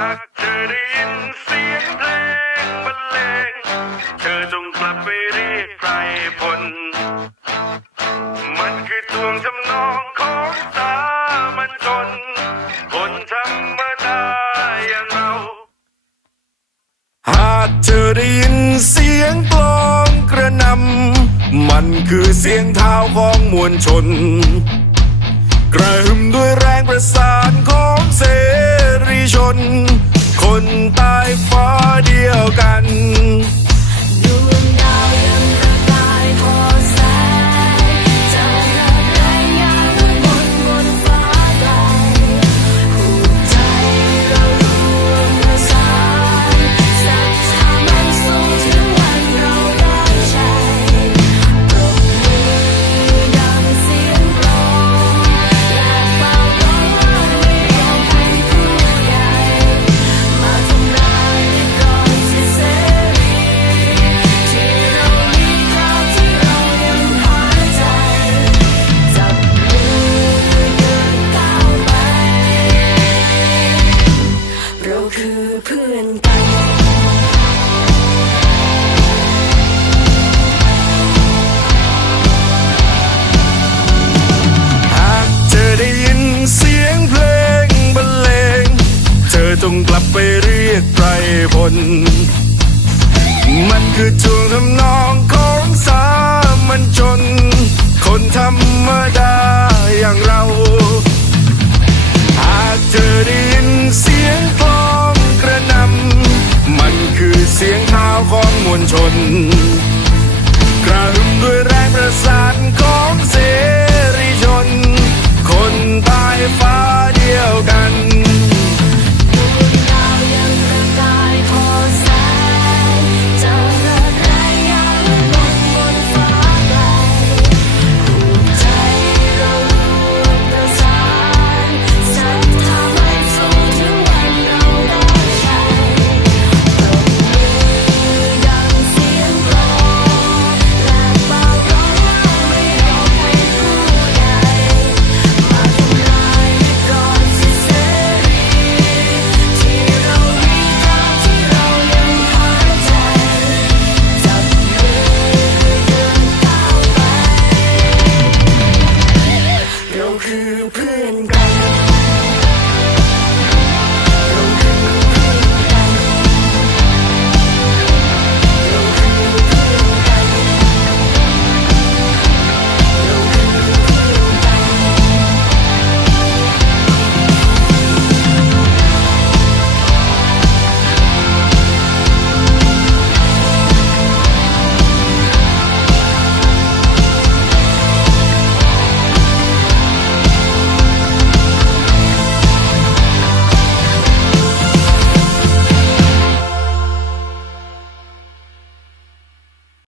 ากเธอได้ยินเสียงเพลงบรรเลง เธอจงกลับไปเรียกใครพล มันคือทวงจำนองของสามัญชน คนธรรมดาอย่างเรา หากเธอได้ยินเสียงกลองกระนำ มันคือเสียงเท้าของมวลชน กระหึ่มด้วยแรงประสานข พื่อนกัน หากเธอได้ยินเสียงเพลงบรรเลง เธอจงกลับไปเรียกไพรพลมันคือช่วงทำนองของสามั วลชน piu, piu.